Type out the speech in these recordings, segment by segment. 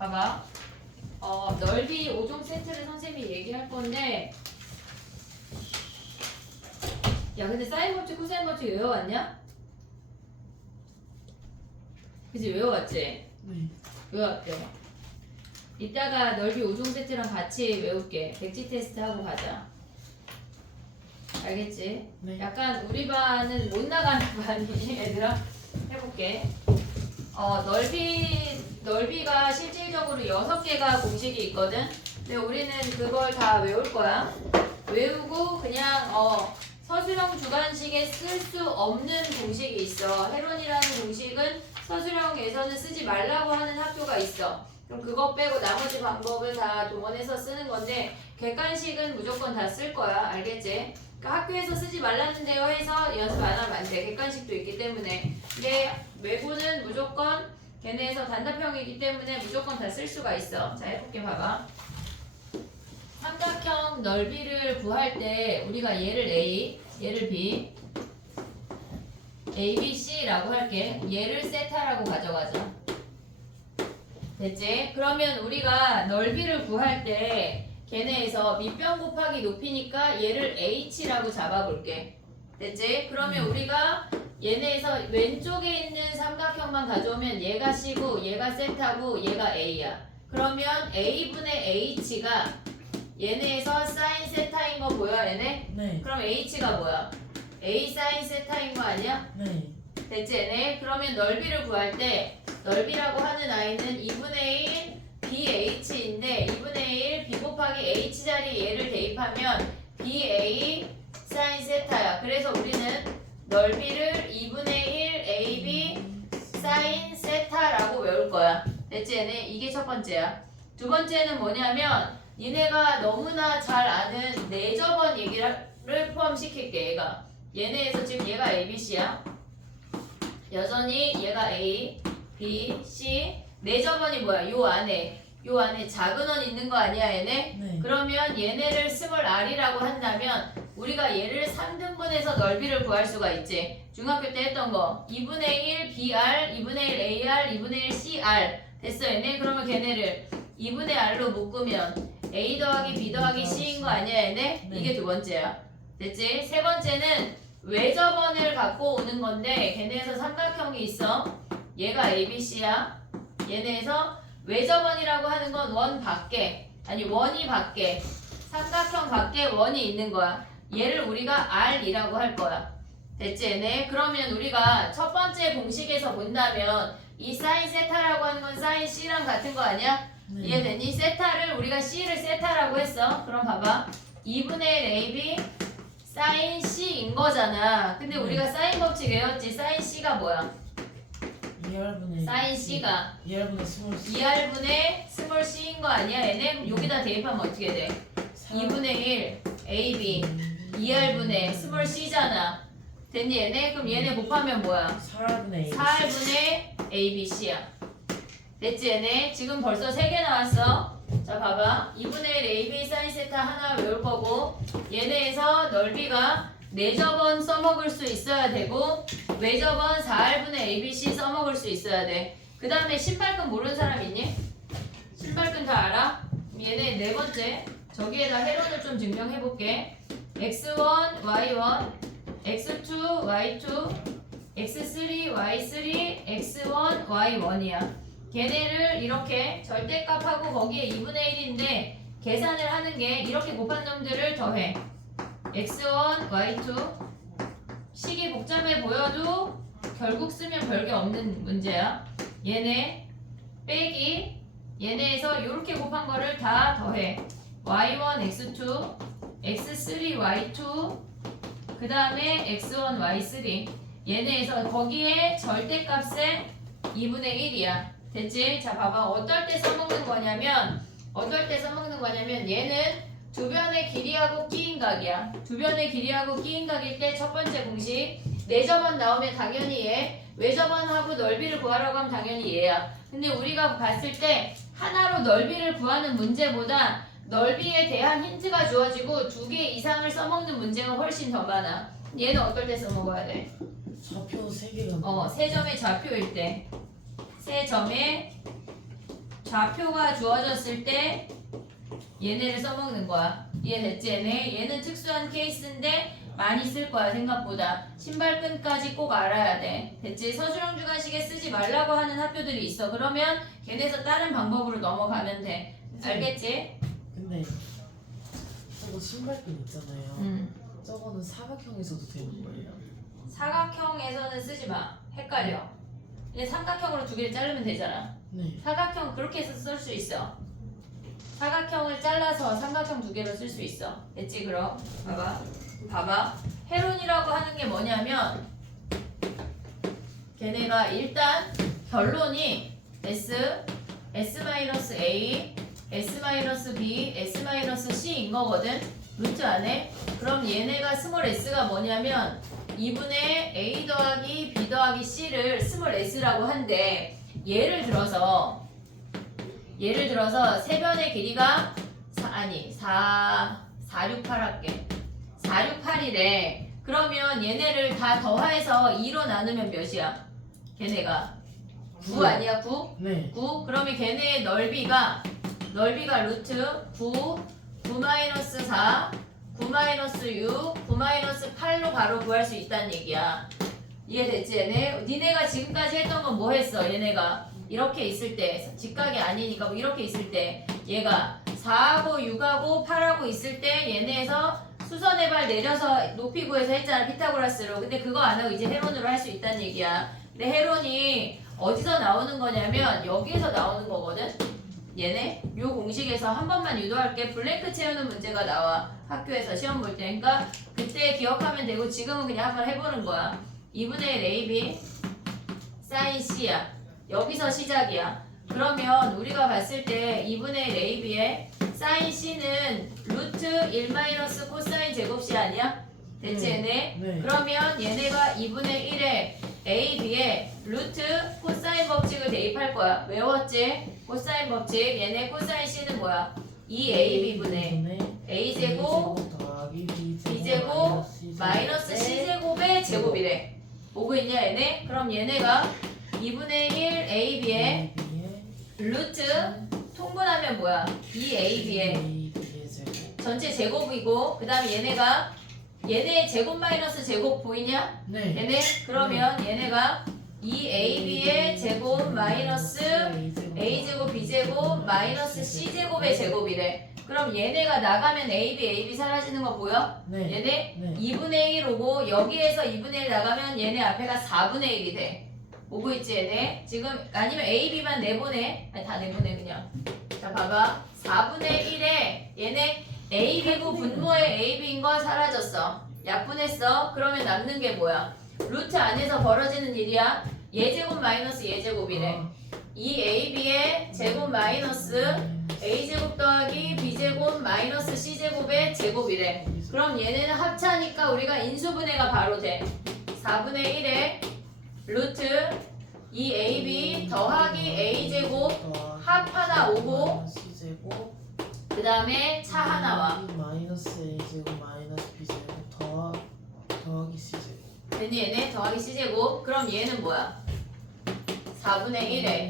봐봐. 넓이 5종 세트를 선생님이 얘기할 건데, 야, 근데 사인 법칙, 코사인 법칙 외워왔냐? 그치, 외워왔지? 네. 외워왔대. 이따가 넓이 5종 세트랑 같이 외울게. 백지 테스트 하고 가자. 알겠지? 네. 약간 우리 반은 못 나가는 반이 얘들아. 해볼게. 넓이가 실질적으로 6개가 공식이 있거든? 근데 우리는 그걸 다 외울 거야. 외우고 그냥 서술형 주관식에 쓸 수 없는 공식이 있어. 헤론이라는 공식은 서술형에서는 쓰지 말라고 하는 학교가 있어. 그럼 그거 빼고 나머지 방법을 다 동원해서 쓰는 건데 객관식은 무조건 다 쓸 거야. 알겠지? 그러니까 학교에서 쓰지 말라는데요 해서 연습 안 하면 안 돼. 객관식도 있기 때문에. 근데 외고는 무조건 걔네에서 단답형이기 때문에 무조건 다 쓸 수가 있어. 자, 해볼게. 봐봐. 삼각형 넓이를 구할 때 우리가 얘를 A, 얘를 B, A, B, C라고 할게. 얘를 세타라고 가져가자. 됐지? 그러면 우리가 넓이를 구할 때 걔네에서 밑변 곱하기 높이니까 얘를 H라고 잡아볼게. 됐지? 그러면 우리가 얘네에서 왼쪽에 있는 삼각형만 가져오면 얘가 C고 얘가 세타고 얘가 A야. 그러면 A분의 H가 얘네에서 사인 세타인 거 보여 얘네? 네. 그럼 H가 뭐야? A 사인 세타인 거 아니야? 네. 됐지 얘네? 그러면 넓이를 구할 때 넓이라고 하는 아이는 2분의 1 BH인데 2분의 1 B 곱하기 H 자리 얘를 대입하면 BA 사인 세타야. 그래서 우리는 넓이를 2분의 1 AB 사인 세타라고 외울 거야. 됐지 얘네? 이게 첫 번째야. 두 번째는 뭐냐면 니네가 너무나 잘 아는 내저번 얘기를 포함시킬게. 얘네에서 지금 얘가 ABC야. 여전히 얘가 A, B, C. 내저번이 뭐야? 요 안에 작은 원 있는 거 아니야 얘네? 네. 그러면 얘네를 스몰 r이라고 한다면 우리가 얘를 3등분해서 넓이를 구할 수가 있지. 중학교 때 했던 거 2분의 1 BR, 2분의 1 AR, 2분의 1 CR 됐어 얘네? 그러면 걔네를 2분의 R로 묶으면 A 더하기 B 더하기 C인 거 아니야 얘네? 네. 이게 두 번째야. 됐지? 세 번째는 외접원을 갖고 오는 건데 걔네에서 삼각형이 있어. 얘가 ABC야. 얘네에서 외접원이라고 하는 건 원 밖에, 아니 원이 밖에, 삼각형 밖에 원이 있는 거야. 얘를 우리가 R이라고 할 거야. 됐지 얘네? 그러면 우리가 첫 번째 공식에서 본다면 이 사인 세타라고 하는 건 사인 C랑 같은 거 아니야? 네. 이해되니? 세타를 우리가 C를 세타라고 했어. 그럼 봐봐. 2분의 1 AB 사인 C인 거잖아. 근데 우리가 사인 법칙 외웠지. 사인 C가 뭐야? 2R분의 사인 C가 2R분의 스몰 C 2R분의 스몰 C인 거 아니야 얘네? 그럼 여기다 대입하면 어떻게 돼? 2분의 1 AB 2R분의 스몰 C잖아. 됐니 얘네? 그럼 얘네 곱하면 뭐야? 4R분의 A 4R분의 ABC야. 됐지 얘네? 지금 벌써 3개 나왔어. 자 봐봐. 2분의 1 AB 사인 세타 하나 외울 거고 얘네에서 넓이가 내접원 써먹을 수 있어야 되고 외접원 4R분의 ABC 써먹을 수 있어야 돼. 그 다음에 신발끈 모르는 사람 있니? 신발끈 다 알아? 얘네 네 번째 저기에다 헤론을 좀 증명해볼게. X1, Y1, X2, Y2, X3, Y3, X1, Y1이야. 걔네를 이렇게 절대값하고 거기에 2분의 1인데 계산을 하는 게 이렇게 곱한 놈들을 더해. X1, Y2 식이 복잡해 보여도 결국 쓰면 별게 없는 문제야. 얘네 빼기 얘네에서 이렇게 곱한 거를 다 더해. Y1, X2, X3, Y2 그 다음에 X1, Y3 얘네에서 거기에 절대값에 2분의 1이야. 됐지? 자 봐봐. 어떨 때 써먹는 거냐면 얘는 두 변의 길이하고 끼인각이야. 두 변의 길이하고 끼인각일 때 첫 번째 공식 내접원 나오면 당연히 얘, 외접원하고 넓이를 구하라고 하면 당연히 얘야. 근데 우리가 봤을 때 하나로 넓이를 구하는 문제보다 넓이에 대한 힌트가 주어지고 2개 이상을 써먹는 문제가 훨씬 더 많아. 얘는 어떨 때 써먹어야 돼? 좌표 3개가 세 점의 좌표일 때. 세 점의 좌표가 주어졌을 때 얘네를 써먹는 거야. 이해됐지 얘네? 얘는 특수한 케이스인데 많이 쓸 거야 생각보다. 신발끈까지 꼭 알아야 돼. 됐지? 서술형 주관식에 쓰지 말라고 하는 학교들이 있어. 그러면 걔네에서 다른 방법으로 넘어가면 돼. 알겠지? 근데 저거 신발끈 있잖아요. 저거는 사각형에서도 되는 거예요. 사각형에서는 쓰지 마. 헷갈려. 얘 삼각형으로 두 개를 자르면 되잖아. 네. 사각형 그렇게 해서 쓸 수 있어. 사각형을 잘라서 삼각형 두 개로 쓸 수 있어. 됐지 그럼? 봐봐. 헤론이라고 하는 게 뭐냐면 걔네가 일단 결론이 S, S-A, S-B, S-C인 거거든. 루트 안에. 그럼 얘네가 스몰 s가 뭐냐면 2분의 a 더하기 b 더하기 c를 스몰 s라고 한대. 예를 들어서 세변의 길이가 468 할게. 468이래. 그러면 얘네를 다 더해서 2로 나누면 몇이야? 걔네가 9 아니야? 9? 네. 9? 그러면 걔네의 넓이가 루트 9, 9-4, 9-6, 9-8로 바로 구할 수 있다는 얘기야. 이해됐지 얘네? 니네가 지금까지 했던 건 뭐 했어? 얘네가 이렇게 있을 때 직각이 아니니까 뭐 이렇게 있을 때 얘가 4하고 6하고 8하고 있을 때 얘네에서 수선의 발 내려서 높이 구해서 했잖아 피타고라스로. 근데 그거 안 하고 이제 헤론으로 할 수 있다는 얘기야. 근데 헤론이 어디서 나오는 거냐면 여기에서 나오는 거거든. 얘네 요 공식에서 한 번만 유도할게. 블랭크 채우는 문제가 나와 학교에서 시험 볼 때. 그러니까 그때 기억하면 되고 지금은 그냥 한번 해보는 거야. 2분의 1 AB 사인 C야. 여기서 시작이야. 그러면 우리가 봤을 때 2분의 1 AB에 사인 C는 루트 1 마이너스 코사인 제곱 C 아니야? 됐지 얘네? 네. 그러면 얘네가 2분의 1에 AB에 루트 코사인 법칙을 대입할 거야. 외웠지? 코사인 법칙. 얘네 코사인 C는 뭐야? 2AB분의 A제곱 더하기 B제곱 마이너스 C제곱의 제곱이래. 보고 있냐 얘네? 그럼 얘네가 2분의 1 AB에 루트 통분하면 뭐야? 2AB에 전체 제곱이고 그 다음에 얘네의 제곱 마이너스 제곱 보이냐? 네. 얘네? 그러면 얘네가 2AB의 제곱 마이너스 A제곱 B제곱 마이너스 C제곱의 제곱이래. 그럼 얘네가 나가면 AB 사라지는 거 보여? 네. 얘네 네. 2분의 1 오고 여기에서 2분의 1 나가면 얘네 앞에가 4분의 1이 돼. 오고 있지 얘네? 지금 아니면 AB만 내보내. 아니 다 내보내 그냥. 자 봐봐. 4분의 1에 얘네 AB고 분모의 AB인 거 사라졌어. 약분했어. 그러면 남는 게 뭐야? 루트 안에서 벌어지는 일이야. 얘제곱 마이너스 얘제곱이래. 2AB의 제곱 마이너스 A제곱 더하기 B제곱 마이너스 C제곱의 제곱이래. 그럼 얘네는 합차니까 우리가 인수분해가 바로 돼. 4분의 1에 루트 2AB 더하기 A제곱 합 하나 오고 C제곱 그 다음에 차 하나 와. 마이너스 A제곱 마이너스 B제곱 더하기 C제곱. 됐니 얘네? 더하기 C제곱. 그럼 얘는 뭐야? 4분의 1에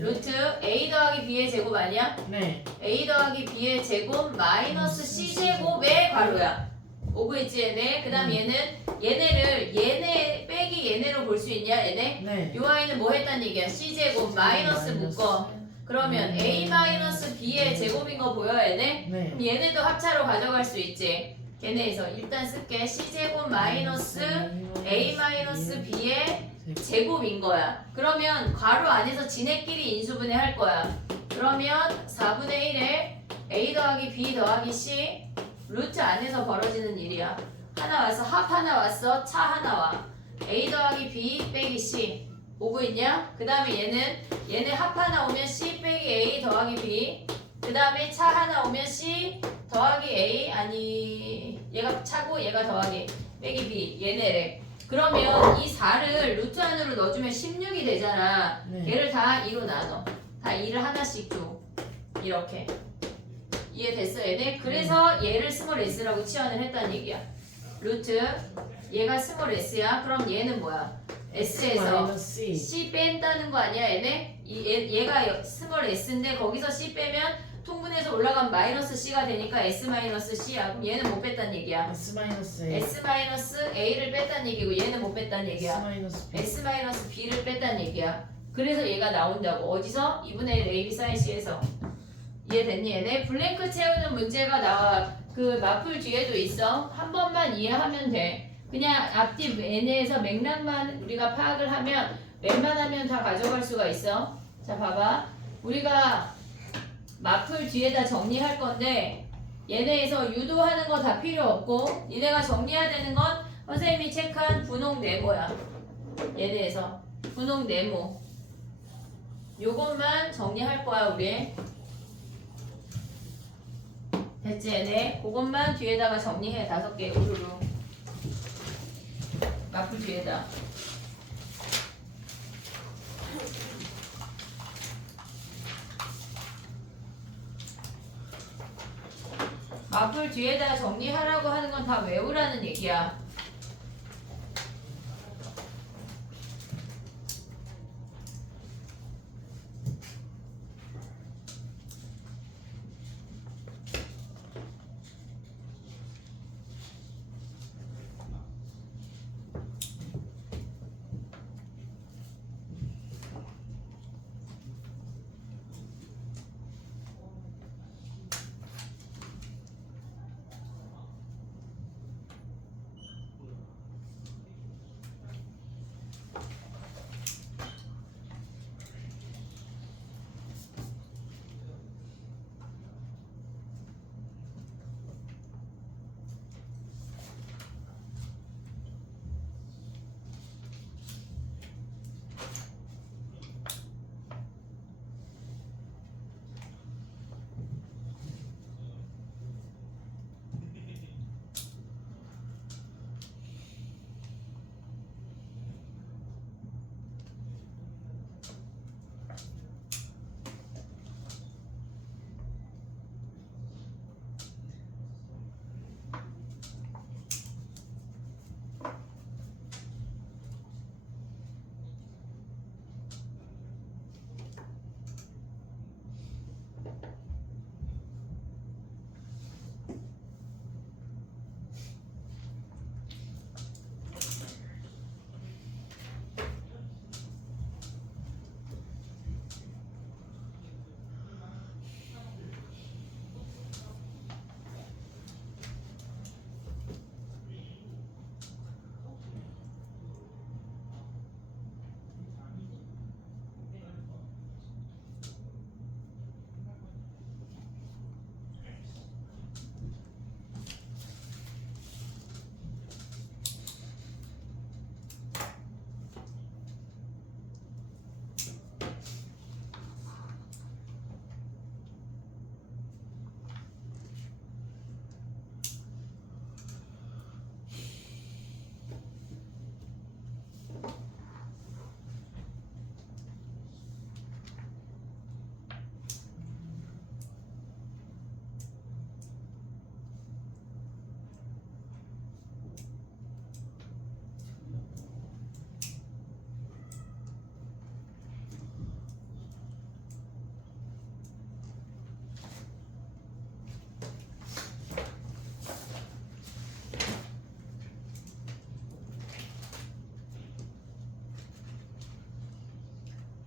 루트 A 더하기 B의 제곱 아니야? 네. A 더하기 B의 제곱 마이너스 C제곱의 괄호야. 오고 있지 얘네? 그 다음 얘네를 얘네 빼기 얘네로 볼 수 있냐 얘네? 네. 요 아이는 뭐 했단 얘기야? C제곱 마이너스 묶어. 그러면 A 마이너스 B의 제곱인 거 보여 얘네? 네. 그럼 얘네도 합차로 가져갈 수 있지. 걔네에서 일단 쓸게. C제곱 마이너스 A 마이너스 B의 제곱인 거야. 그러면 괄호 안에서 지네끼리 인수분해 할 거야. 그러면 4분의 1에 A 더하기 B 더하기 C 루트 안에서 벌어지는 일이야. 하나 와서 합 하나 왔어. 차 하나 와. A 더하기 B 빼기 C 오고 있냐? 그 다음에 얘네 합 하나 오면 C 빼기 A 더하기 B 그 다음에 차 하나 오면 C 더하기 A 아니 얘가 차고 얘가 더하기 빼기 B 얘네래. 그러면 이 4를 루트 안으로 넣어주면 16이 되잖아. 네. 얘를 다 2로 나눠. 다 2를 하나씩 줘. 이렇게. 이해됐어 얘네? 그래서 얘를 스몰 s라고 치환을 했다는 얘기야. 루트 얘가 스몰 s야. 그럼 얘는 뭐야? S에서 마이너스 C. C 뺀다는 거 아니야 얘네? 얘가 스몰 s인데 거기서 C 빼면 통분해서 올라가면 마이너스 C가 되니까 S 마이너스 C야. 그럼 얘는 못 뺐다는 얘기야. S 마이너스 A. S 마이너스 A를 뺐다는 얘기고 얘는 못 뺐다는 S 얘기야. 마이너스 B. S 마이너스 B를 뺐다는 얘기야. 그래서 얘가 나온다고. 어디서? 2분의 1 AB 사인 C에서. 이해됐니 얘네? 블랭크 채우는 문제가 나와. 그 마플 뒤에도 있어. 한 번만 이해하면 돼. 그냥 앞뒤 N에서 맥락만 우리가 파악을 하면 웬만하면 다 가져갈 수가 있어. 자 봐봐. 우리가 마플 뒤에다 정리할 건데 얘네에서 유도하는 거 다 필요 없고 니네가 정리해야 되는 건 선생님이 체크한 분홍 네모야. 얘네에서 분홍 네모 요것만 정리할 거야 우리. 됐지 얘네? 그것만 뒤에다가 정리해. 5개 우르르 마플 뒤에다. 마플 뒤에다 정리하라고 하는 건 다 외우라는 얘기야.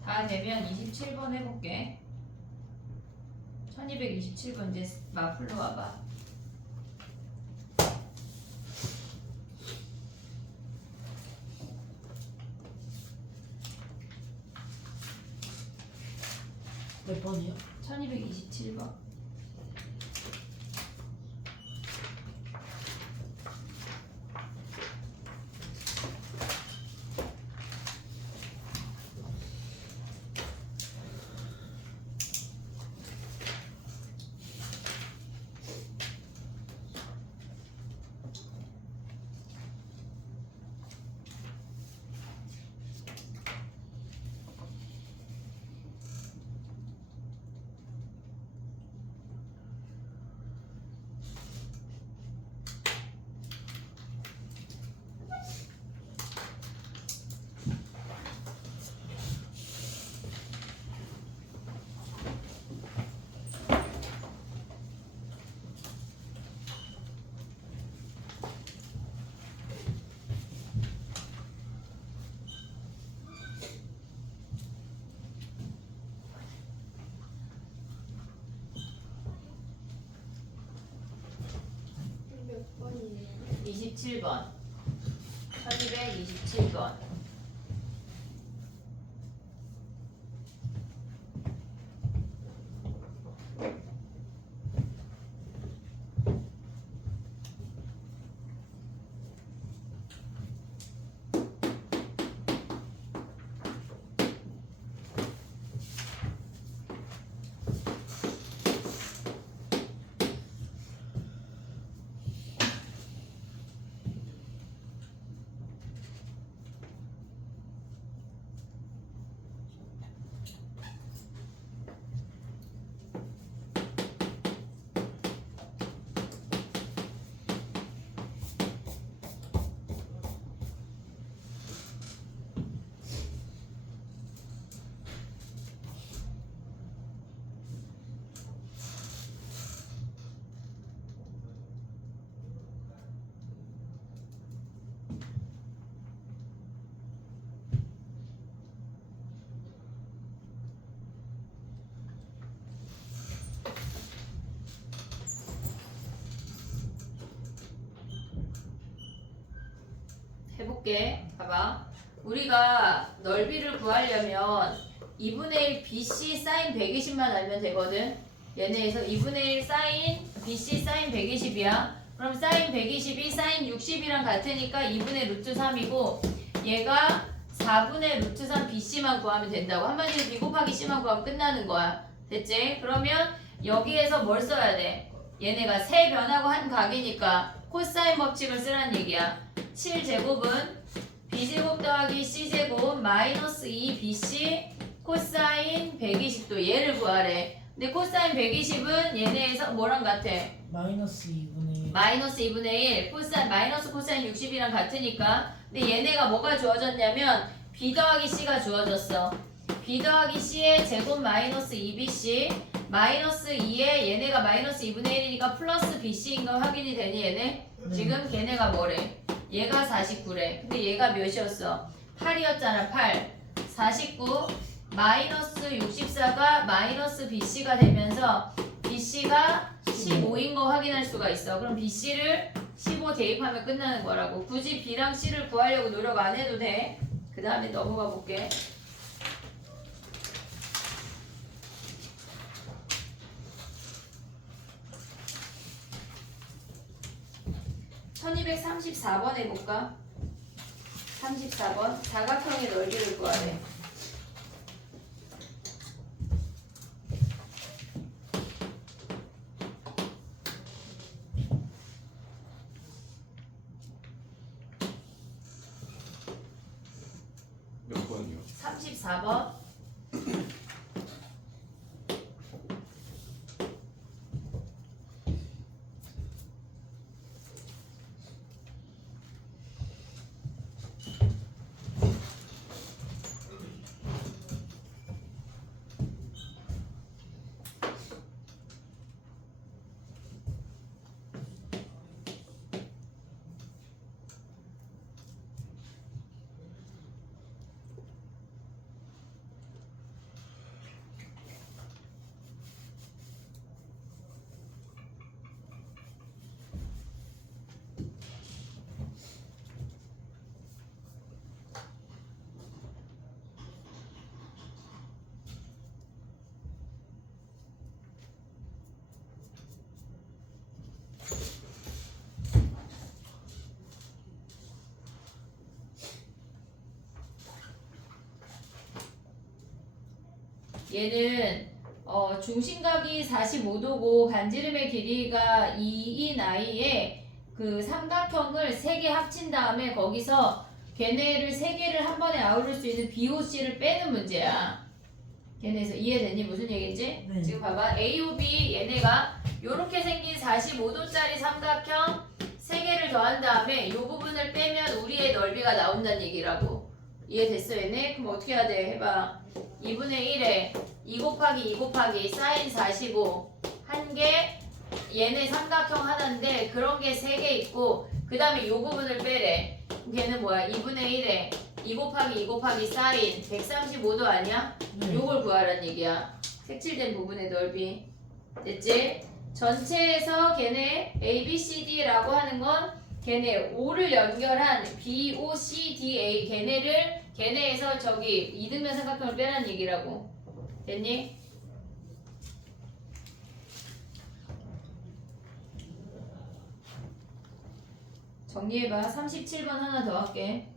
다 되면 27번 해볼게. 1227번 이제 마플로 와봐. 몇 번이요? 1227번. 1227번. 1227번. 해볼게. 봐봐. 우리가 넓이를 구하려면 2분의 1 BC 사인 120만 알면 되거든. 얘네에서 2분의 1 사인 BC 사인 120이야. 그럼 사인 120이 사인 60이랑 같으니까 2분의 루트 3이고 얘가 4분의 루트 3 BC만 구하면 된다고. 한마디로 B 곱하기 C만 구하면 끝나는 거야. 됐지? 그러면 여기에서 뭘 써야 돼? 얘네가 세 변하고 한 각이니까 코사인 법칙을 쓰라는 얘기야. 7제곱은 B제곱 더하기 C제곱 마이너스 2BC 코사인 120도 얘를 구하래. 근데 코사인 120은 얘네에서 뭐랑 같아? 마이너스 2분의 1. 마이너스 2분의 1 코사인 마이너스 코사인 60이랑 같으니까. 근데 얘네가 뭐가 주어졌냐면 B 더하기 C가 주어졌어. B 더하기 C의 제곱 마이너스 2BC 마이너스 2에 얘네가 마이너스 2분의 1이니까 플러스 BC인 거 확인이 되니 얘네? 네. 지금 걔네가 뭐래? 얘가 49래. 근데 얘가 몇이었어? 8이었잖아. 8. 49 마이너스 64가 마이너스 BC가 되면서 BC가 15인 거 확인할 수가 있어. 그럼 BC를 15 대입하면 끝나는 거라고. 굳이 B랑 C를 구하려고 노력 안 해도 돼. 그 다음에 넘어가 볼게. (1234번) 해볼까? 34번 사각형의 넓이를 구하래. 몇 번이요? 34번. 얘는 중심각이 45도고 반지름의 길이가 2인 아이에 그 삼각형을 3개 합친 다음에 거기서 걔네를 3개를 한 번에 아우를 수 있는 BOC를 빼는 문제야. 걔네에서 이해됐니? 무슨 얘기인지? 네. 지금 봐봐. AOB 얘네가 요렇게 생긴 45도짜리 삼각형 3개를 더한 다음에 요 부분을 빼면 우리의 넓이가 나온다는 얘기라고. 이해됐어 얘네? 그럼 어떻게 해야 돼? 해봐. 2분의 1에 2 곱하기 2 곱하기 사인 45 한 개 얘네 삼각형 하나인데 그런 게 3개 있고 그 다음에 요 부분을 빼래. 그럼 걔는 뭐야? 2분의 1에 2 곱하기 2 곱하기 사인 135도 아니야? 네. 요걸 구하라는 얘기야. 색칠된 부분의 넓이. 됐지? 전체에서 걔네 A, B, C, D라고 하는 건 걔네 O를 연결한 B, O, C, D, A 걔네에서 저기 이등변 삼각형을 빼라는 얘기라고. 됐니? 정리해봐. 37번 하나 더 할게.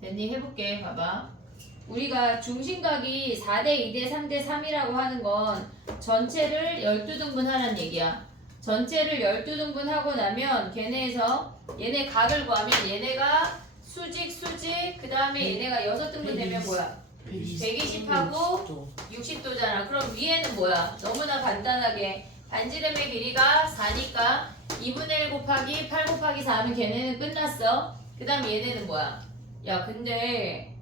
됐니? 해볼게. 봐봐. 우리가 중심각이 4대 2대 3대 3이라고 하는 건 전체를 12등분 하라는 얘기야. 전체를 12등분 하고 나면 걔네에서 얘네 각을 구하면 얘네가 수직 그 다음에 얘네가 6등분 되면 뭐야? 120하고 60도잖아. 그럼 위에는 뭐야? 너무나 간단하게 반지름의 길이가 4니까 2분의 1 곱하기 8 곱하기 4 하면 걔네는 끝났어. 그 다음 얘네는 뭐야? 야 근데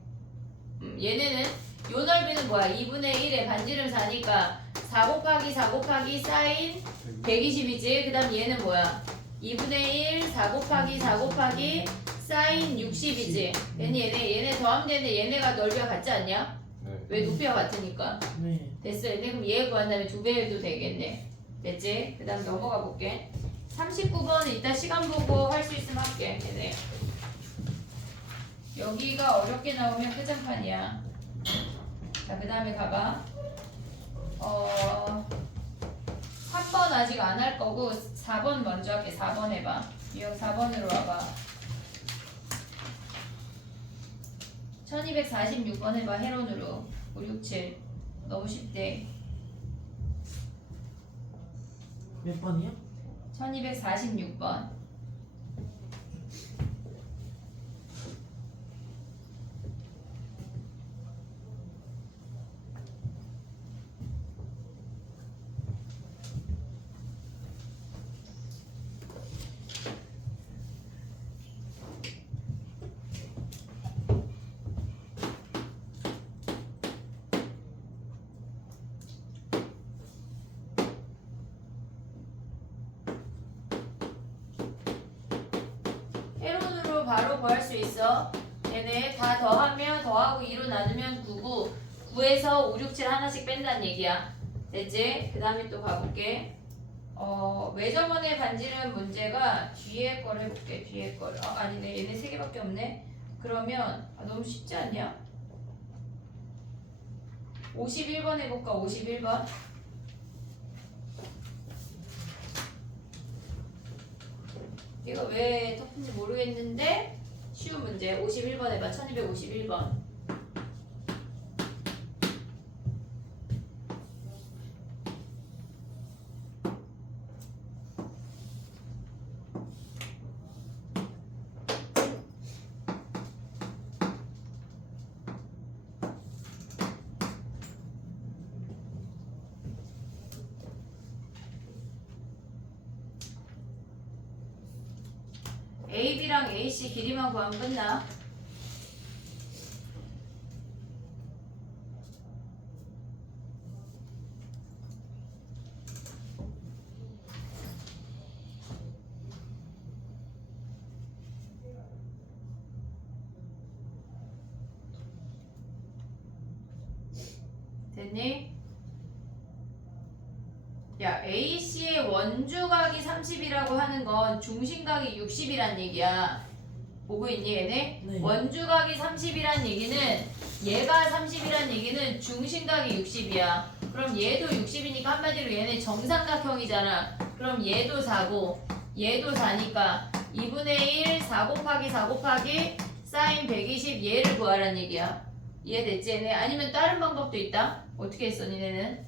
얘네는 요 넓이는 뭐야? 2분의 1에 반지름 4니까 4 곱하기 4 곱하기 사인 120이지. 그 다음 얘는 뭐야? 2분의 1 4 곱하기 4 곱하기 사인 60이지. 얘네 더하면 되는데 얘네가 넓이가 같지 않냐? 네. 왜 높이가 같으니까. 네. 됐어. 얘네 그럼 얘 구한 다음에 2배 해도 되겠네. 됐지? 그 다음 넘어가 볼게. 39번 이따 시간 보고 할 수 있으면 할게. 얘네. 여기가 어렵게 나오면 끝장판이야. 자, 그 다음에 가봐. 3번 아직 안 할 거고 4번 먼저 할게. 4번 해봐. 유형 4번으로 와봐. 1246번 해봐. 헤론으로 567. 너무 쉽대. 몇 번이요? 1246번. 헤론으로 바로 구할 수 있어. 얘네 다 더하면 더하고 2로 나누면 9고 9에서 5, 6, 7 하나씩 뺀다는 얘기야. 됐지? 그 다음에 또 가볼게. 외접원의 반지름 문제가 뒤에 걸 해볼게. 뒤에 걸. 아니네. 얘네 3개밖에 없네. 그러면 너무 쉽지 않냐? 51번 해볼까? 51번. 이거 왜 터프인지 모르겠는데 쉬운 문제. 51번 해봐. 1251번. AB랑 AC 길이만 구하면 끝나. 됐니? 야, AC의 원주각이 30이라고 하는 건 중심각이 60이란 얘기야. 보고 있니 얘네? 네. 원주각이 30이란 얘기는 얘가 30이란 얘기는 중심각이 60이야. 그럼 얘도 60이니까 한마디로 얘네 정삼각형이잖아. 그럼 얘도 4고 얘도 4니까 2분의 1 4 곱하기 4 곱하기 사인 120 얘를 구하란 얘기야. 이해됐지 얘네? 아니면 다른 방법도 있다. 어떻게 했어 니네는?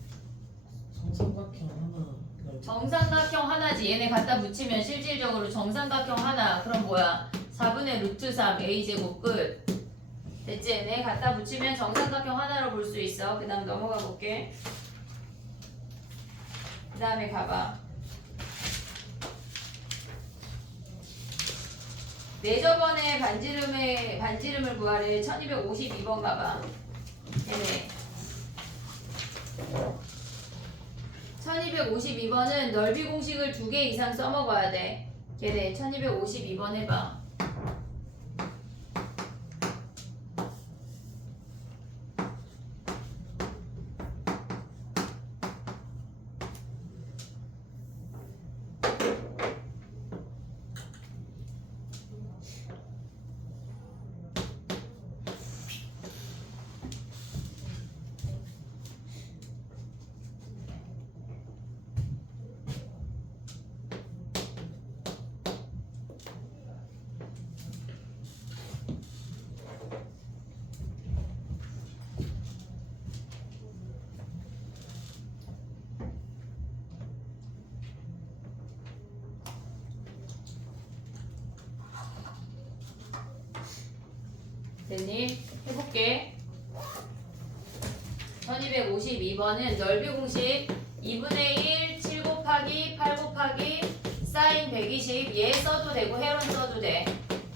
정삼각형 하나 넓이. 정삼각형 하나지. 얘네 갖다 붙이면 실질적으로 정삼각형 하나. 그럼 뭐야? 4분의 루트 3 a제곱 끝. 됐지? 얘네 갖다 붙이면 정삼각형 하나로 볼 수 있어. 그 다음 넘어가 볼게. 그 다음에 가봐. 내저번에 반지름을 구하래. 1252번 가봐. 얘네 1252번은 넓이 공식을 2개 이상 써먹어야 돼. 걔네 1252번 해봐. 됐니? 해볼게. 1252번은 넓이 공식 2분의 1 7 곱하기 8 곱하기 사인 120 얘 써도 되고 헤론 써도 돼.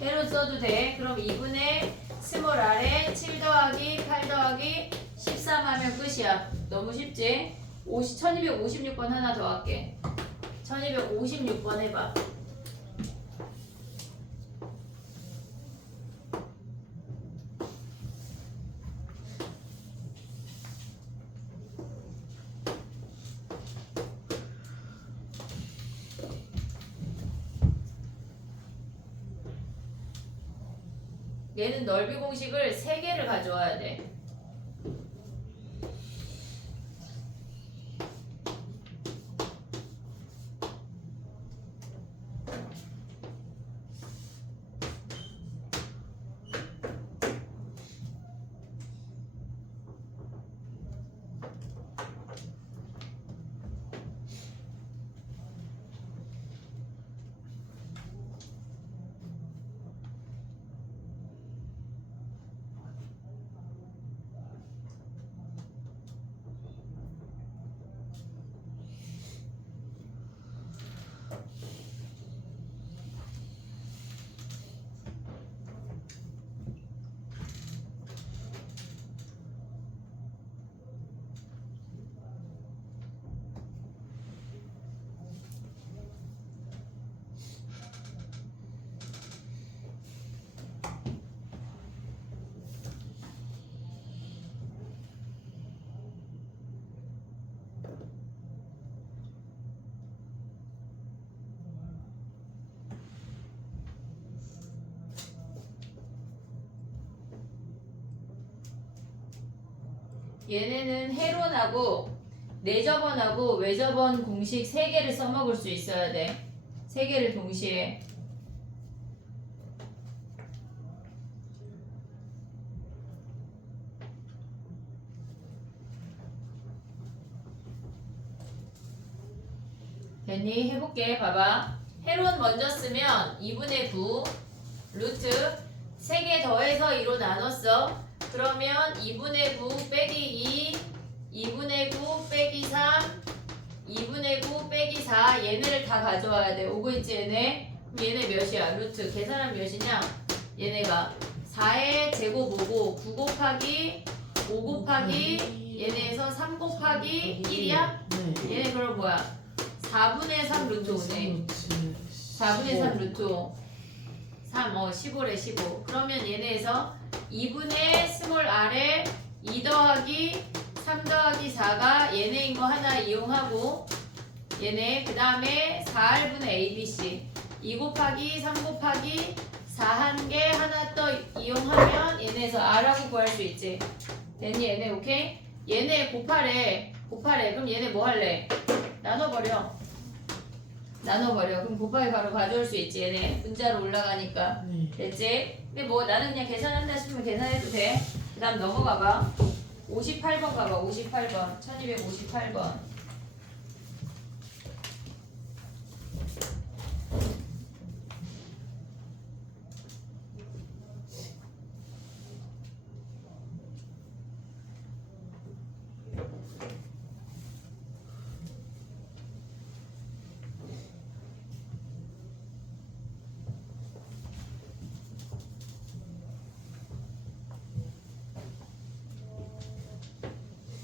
헤론 써도 돼. 그럼 2분의 스몰 r에 7 더하기 8 더하기 13 하면 끝이야. 너무 쉽지? 1256번 하나 더 할게. 1256번 해봐. 얘는 넓이 공식을 3개를 가져와야 돼. 얘네는 헤론하고 내저번하고 외저번 공식 3개를 써먹을 수 있어야 돼. 3개를 동시에. 됐니? 해볼게. 봐봐. 헤론 먼저 쓰면 2분의 9 루트 3개 더해서 2로 나눴어. 그러면 2분의 9 빼기 2 2분의 9 빼기 3 2분의 9 빼기 4 얘네를 다 가져와야 돼. 오고 있지 얘네? 그럼 얘네 몇이야? 루트 계산하면 몇이냐? 얘네가 4의 제곱 오고 9 곱하기 5 곱하기 얘네에서 3 곱하기 1이야? 네. 얘네 그럼 뭐야? 4분의 3 루트 5네. 4분의 3 루트 5 3, 15래 15. 그러면 얘네에서 2분의 스몰 r에 2 더하기 3 더하기 4가 얘네인 거 하나 이용하고 얘네 그 다음에 4R분의 ABC 2 곱하기 3 곱하기 4 한 개 하나 더 이용하면 얘네에서 R하고 구할 수 있지. 됐니 얘네 오케이? 얘네 곱하래. 그럼 얘네 뭐 할래? 나눠버려. 그럼 곱하기 바로 가져올 수 있지. 얘네 분자로 올라가니까. 네. 됐지? 근데 뭐 나는 그냥 계산한다 싶으면 계산해도 돼. 그 다음 넘어가봐. 58번 가봐. 58번. 1258번.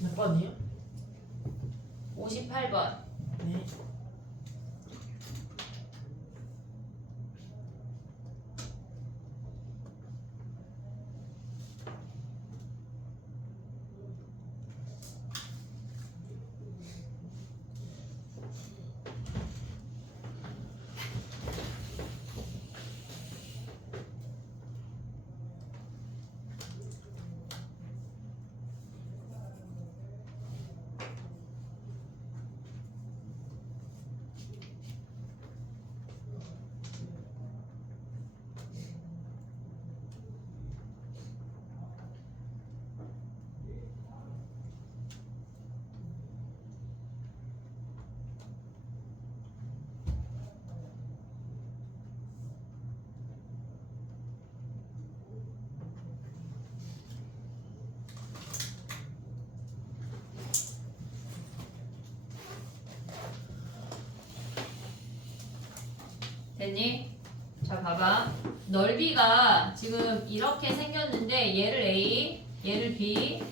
몇 번이요? 58번. 네. 됐니? 자 봐봐. 넓이가 지금 이렇게 생겼는데 얘를 A, 얘를 B,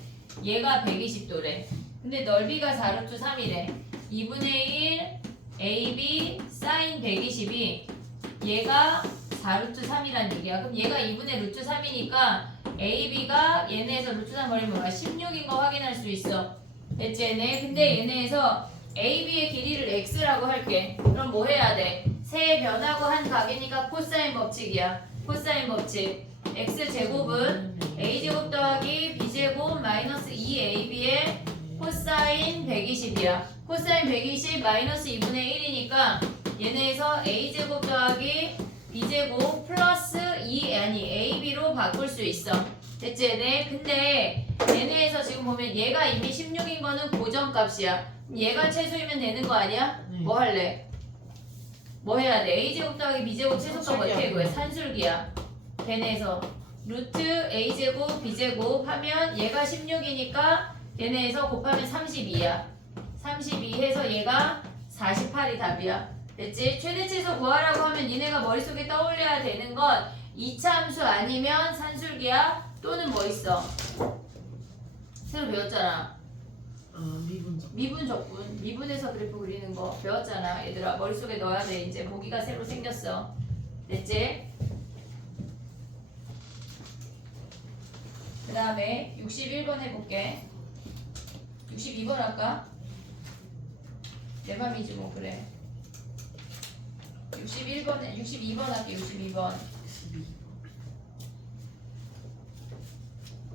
얘가 120도래. 근데 넓이가 4루트 3이래. 2분의 1 AB 사인 120이 얘가 4루트 3이란 얘기야. 그럼 얘가 2분의 루트 3이니까 AB가 얘네에서 루트 3 버리면 뭐야? 16인 거 확인할 수 있어. 됐지 얘네? 근데 얘네에서 AB의 길이를 X라고 할게. 그럼 뭐 해야 돼? 세 변하고 한 각이니까 코사인 법칙이야. 코사인 법칙. X제곱은 A제곱 더하기 B제곱 마이너스 2AB의 코사인 120이야. 코사인 120 마이너스 2분의 1이니까 얘네에서 A제곱 더하기 B제곱 플러스 2 아니 AB로 바꿀 수 있어. 됐지 얘네? 근데 얘네에서 지금 보면 얘가 이미 16인 거는 고정값이야. 얘가 최소이면 되는 거 아니야? 네. 뭐 할래? 뭐 해야 돼? A제곱 더하기 B제곱 최소값 어떻게 구해? 산술기야. 걔네에서 루트 A제곱 B제곱 하면 얘가 16이니까 얘네에서 곱하면 32야. 32 해서 얘가 48이 답이야. 됐지? 최대치수 구하라고 하면 니네가 머릿속에 떠올려야 되는 건 이차함수 아니면 산술기야. 또는 뭐 있어? 새로 배웠잖아. 미분적. 미분 적분. 미분에서 그래프 그리는 거 배웠잖아. 얘들아 머릿속에 넣어야 돼. 이제 보기가 새로 생겼어. 됐지? 그 다음에 61번 해볼게. 62번 할까? 내 맘이지 뭐. 그래. 62번 할게. 62번 12.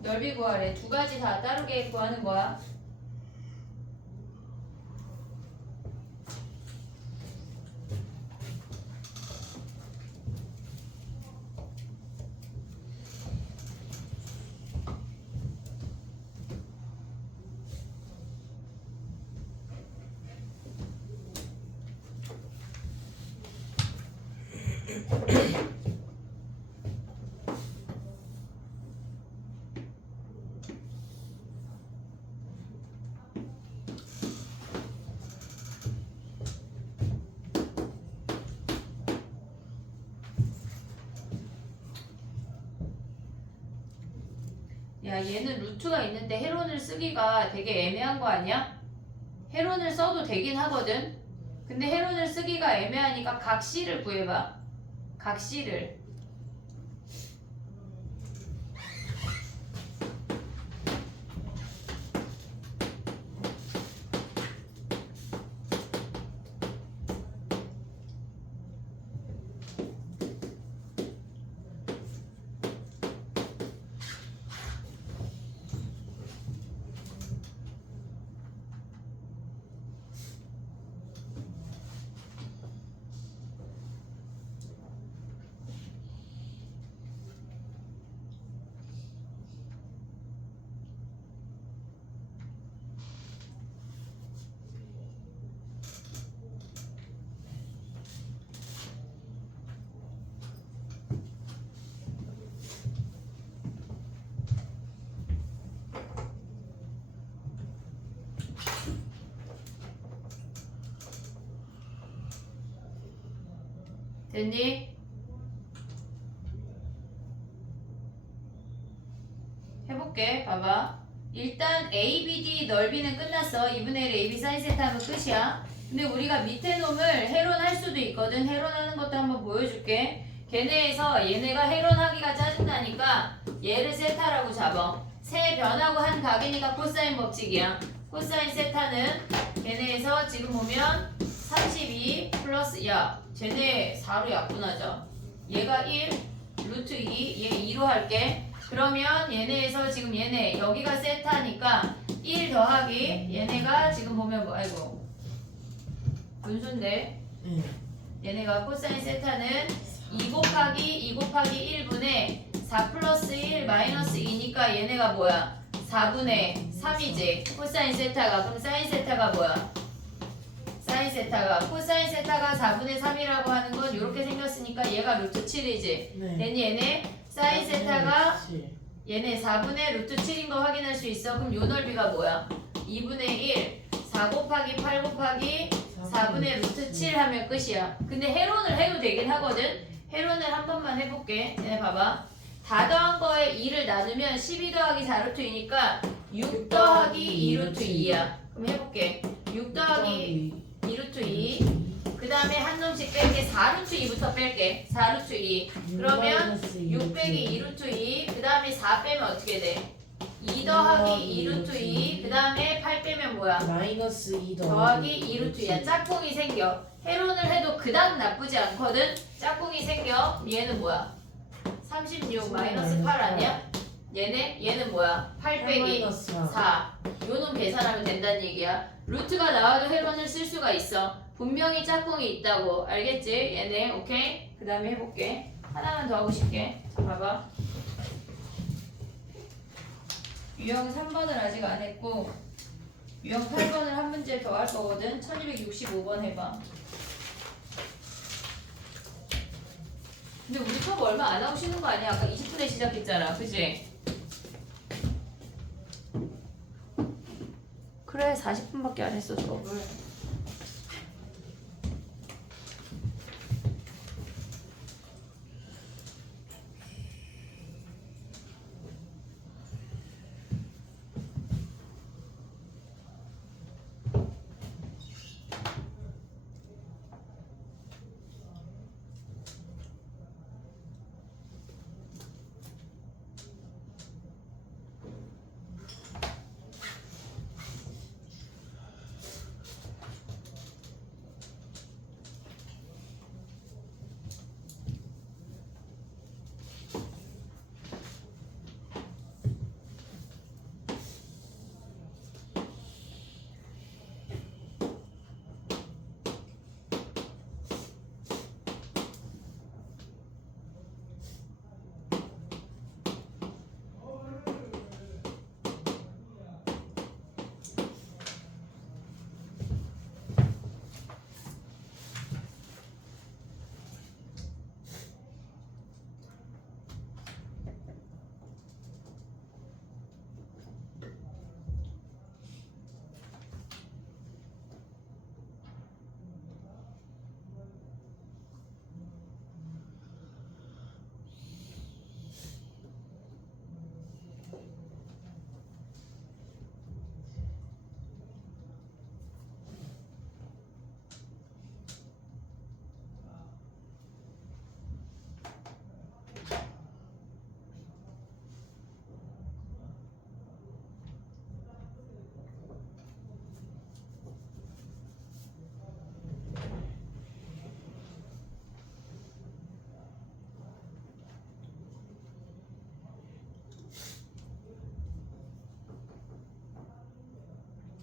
넓이 구하래. 두 가지 다 따르게 구하는 거야. 야 얘는 루트가 있는데 헤론을 쓰기가 되게 애매한 거 아니야? 헤론을 써도 되긴 하거든. 근데 헤론을 쓰기가 애매하니까 각 C를 구해봐. 각 C를. 됐니? 해볼게. 봐봐. 일단 ABD 넓이는 끝났어. 2분의 1 AB 사인 세타 하면 끝이야. 근데 우리가 밑에 놈을 해론할 수도 있거든. 해론하는 것도 한번 보여줄게. 걔네에서 얘네가 해론하기가 짜증나니까 얘를 세타라고 잡아. 세 변하고 한 각이니까 코사인 법칙이야. 코사인 세타는 걔네에서 지금 보면 32 플러스 야 쟤네 4로 약분하자. 얘가 1 루트 2 얘 2로 할게. 그러면 얘네에서 지금 얘네 여기가 세타니까 1 더하기 얘네가 지금 보면 뭐 아이고 분수인데 네. 얘네가 코사인 세타는 2 곱하기 1분의 4 플러스 1 마이너스 2니까 얘네가 뭐야 4분의 3이지 코사인 세타가. 그럼 사인 세타가 뭐야 사인 세타가 코사인 세타가 4분의 3이라고 하는 건 이렇게 생겼으니까 얘가 루트 7이지. 네. 됐니 얘네 사인 세타가 칠. 얘네 4분의 루트 7인 거 확인할 수 있어. 그럼 요 넓이가 뭐야? 2분의 1 4 곱하기 8 곱하기 4분의 루트 7 하면 끝이야. 근데 해론을 해도 되긴 하거든. 해론을 한 번만 해볼게. 얘네 봐봐. 다 더한 거에 2를 나누면 12 더하기 4루트 2니까 6 더하기 2루트 2야. 그럼 해볼게. 6 더하기 2루트 2. 그 다음에 한 놈씩 뺄게. 4루트 2부터 뺄게. 4루트 2. 그러면 6 빼기 2루트 2. 그 다음에 4 빼면 어떻게 돼? 2 더하기 2루트 2. 그 다음에 8 빼면 뭐야? 마이너스 2 더하기 2루트 2야. 짝꿍이 생겨. 해론을 해도 그닥 나쁘지 않거든. 짝꿍이 생겨. 얘는 뭐야? 36 마이너스 8 아니야? 얘는 뭐야? 8 빼기 4. 요놈 계산하면 된다는 얘기야. 루트가 나와도 해론을 쓸 수가 있어. 분명히 짝꿍이 있다고. 알겠지? 얘네 오케이? 그 다음에 해볼게. 하나만 더 하고 싶게. 자 봐봐. 유형 3번을 아직 안 했고 유형 8번을 한 문제 더 할 거거든. 1265번 해봐. 근데 우리 수업 얼마 안 하고 쉬는 거 아니야? 아까 20분에 시작했잖아. 그치? 그래 40분밖에 안 했어 수업을.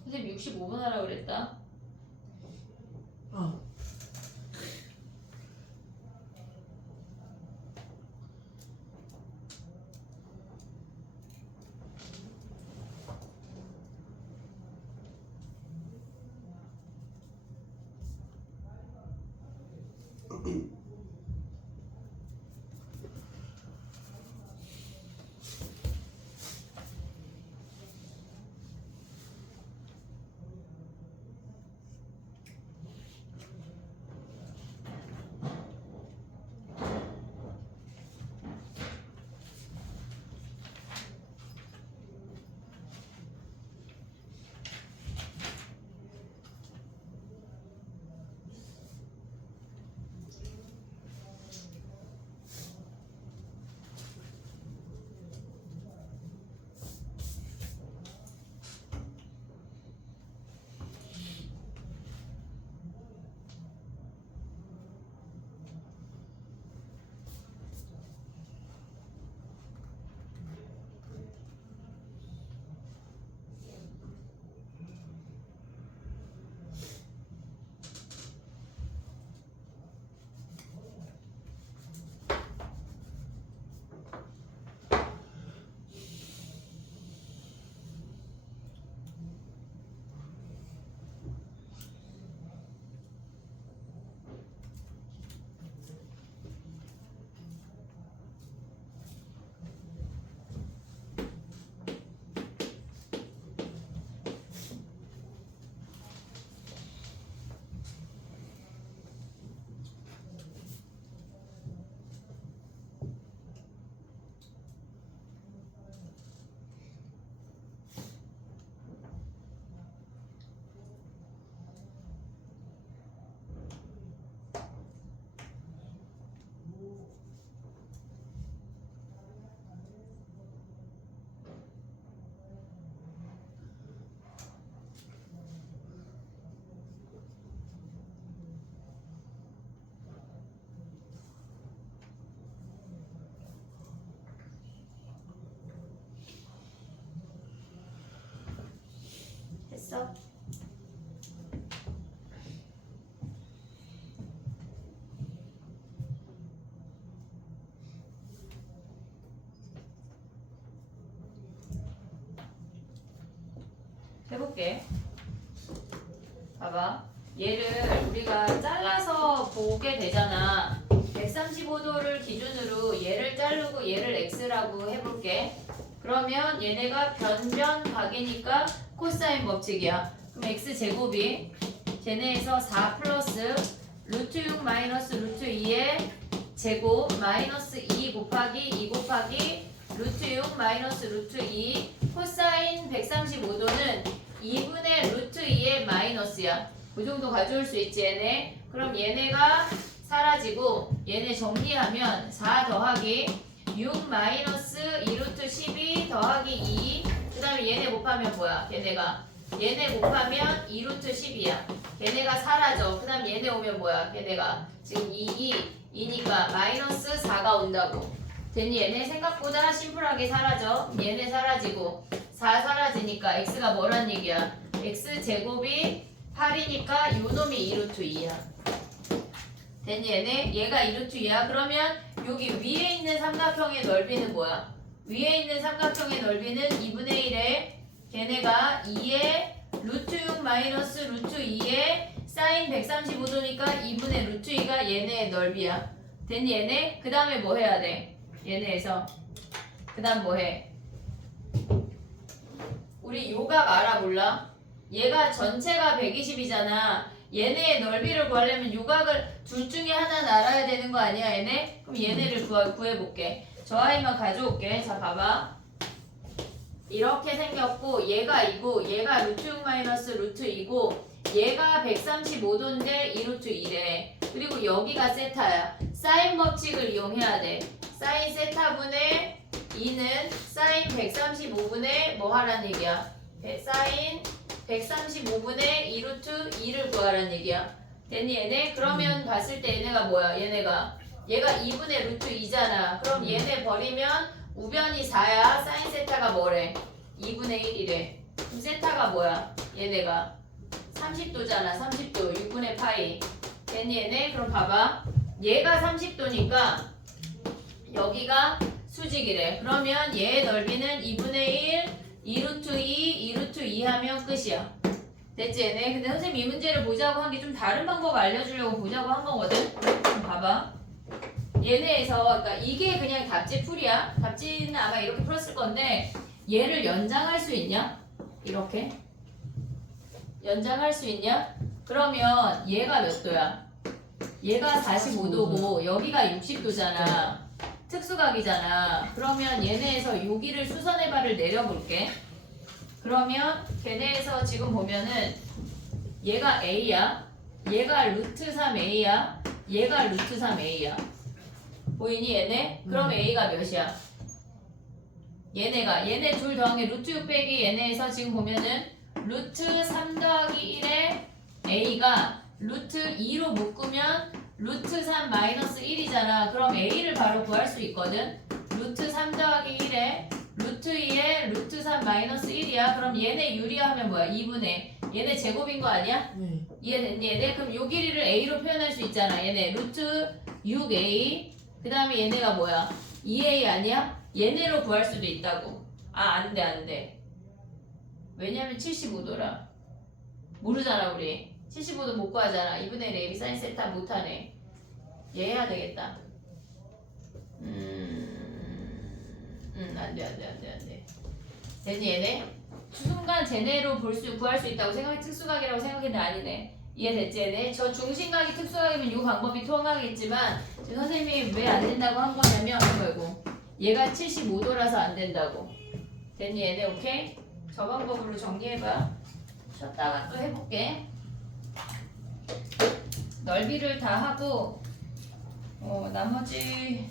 선생님 65분 하라고 그랬다. 해볼게. 봐봐. 얘를 우리가 잘라서 보게 되잖아. 135도를 기준으로 얘를 자르고 얘를 x라고 해볼게. 그러면 얘네가 변변각이니까 코사인 법칙이야. 그럼 x제곱이 쟤네에서 4 플러스 루트 6 마이너스 루트 2의 제곱 마이너스 2 곱하기 2 곱하기 루트 6 마이너스 루트 2 코사인 135도는 2분의 루트 2의 마이너스야. 그 정도 가져올 수 있지 얘네. 그럼 얘네가 사라지고 얘네 정리하면 4 더하기 6 마이너스 2루트 12 더하기 2. 그 다음에 얘네 곱하면 뭐야? 얘네 곱하면 2루트 10이야. 걔네가 사라져. 그 다음 얘네 오면 뭐야? 걔네가 지금 2니까 마이너스 4가 온다고. 됐니? 얘네 생각보다 심플하게 사라져. 얘네 사라지고 4 사라지니까 x가 뭐란 얘기야? x제곱이 8이니까 요놈이 2루트 2야. 됐니? 얘가 2루트 2야. 그러면 여기 위에 있는 삼각형의 넓이는 뭐야? 위에 있는 삼각형의 넓이는 2분의 1에 걔네가 2의 루트 6 마이너스 루트 2의 사인 135도니까 2분의 루트 2가 얘네의 넓이야. 됐니? 얘네? 그 다음에 뭐 해야 돼? 얘네에서 그 다음 뭐 해? 우리 요각 알아 몰라? 얘가 전체가 120이잖아. 얘네의 넓이를 구하려면 요각을 둘 중에 하나는 알아야 되는 거 아니야 얘네? 그럼 얘네를 구해볼게. 저 아이만 가져올게. 자 봐봐. 이렇게 생겼고 얘가 2고 얘가 루트 6 마이너스 루트 2고 얘가 135도인데 2루트 2래. 그리고 여기가 세타야. 사인 법칙을 이용해야 돼. 사인 세타분의 2는 사인 135분의 뭐 하란 얘기야? 사인 135분의 2루트 2를 구하란 얘기야. 됐니 얘네? 그러면 봤을 때 얘네가 뭐야? 얘가 2분의 루트 2잖아. 그럼 얘네 버리면 우변이 4야. 사인 세타가 뭐래? 2분의 1이래. 그럼 세타가 뭐야? 얘네가 30도잖아. 30도. 6분의 파이. 됐니 얘네? 그럼 봐봐. 얘가 30도니까 여기가 수직이래. 그러면 얘의 넓이는 2분의 1 2루트 2, 2루트 2 하면 끝이야. 됐지 얘네? 근데 선생님 이 문제를 보자고 한 게 좀 다른 방법 알려주려고 보자고 한 거거든? 그럼 봐봐. 얘네에서 그러니까 이게 그냥 답지풀이야. 답지는 아마 이렇게 풀었을 건데 얘를 연장할 수 있냐? 이렇게 연장할 수 있냐? 그러면 얘가 몇 도야? 얘가 45도고 여기가 60도잖아. 특수각이잖아. 그러면 얘네에서 여기를 수선의 발을 내려볼게. 그러면 걔네에서 지금 보면은 얘가 A야. 얘가 루트 3A야. 얘가 루트 3A야. 보이니 얘네? 그럼 A가 몇이야? 얘네 둘 더한 게 루트 6 빼기 얘네에서 지금 보면은 루트 3 더하기 1에 A가 루트 2로 묶으면 루트 3 마이너스 1이잖아. 그럼 A를 바로 구할 수 있거든. 루트 3 더하기 1에 루트 2에 루트 3 마이너스 1이야. 그럼 얘네 유리하면 뭐야? 2분의 얘네 제곱인 거 아니야? 네. 이해됐니 얘네? 그럼 요 길이를 A로 표현할 수 있잖아. 얘네 루트 6A 그 다음에 얘네가 뭐야? 2A 아니야? 얘네로 구할 수도 있다고. 아 안돼 왜냐면 75도라 모르잖아 우리. 75도 못 구하잖아. 2분의 1 AB 사인 세타 못하네. 얘 해야 되겠다. 안돼. 됐니 얘네? 순간 쟤네로 구할 수 있다고 특수각이라고 생각했는데 아니네. 이해됐지 얘네? 저 중심각이 특수각이면 이 방법이 통하겠지만 지금 선생님이 왜 안 된다고 한 거냐면 이거고 얘가 75도라서 안 된다고. 됐니 얘네? 오케이? 저 방법으로 정리해봐. 쉬었다가 또 해볼게. 넓이를 다 하고 나머지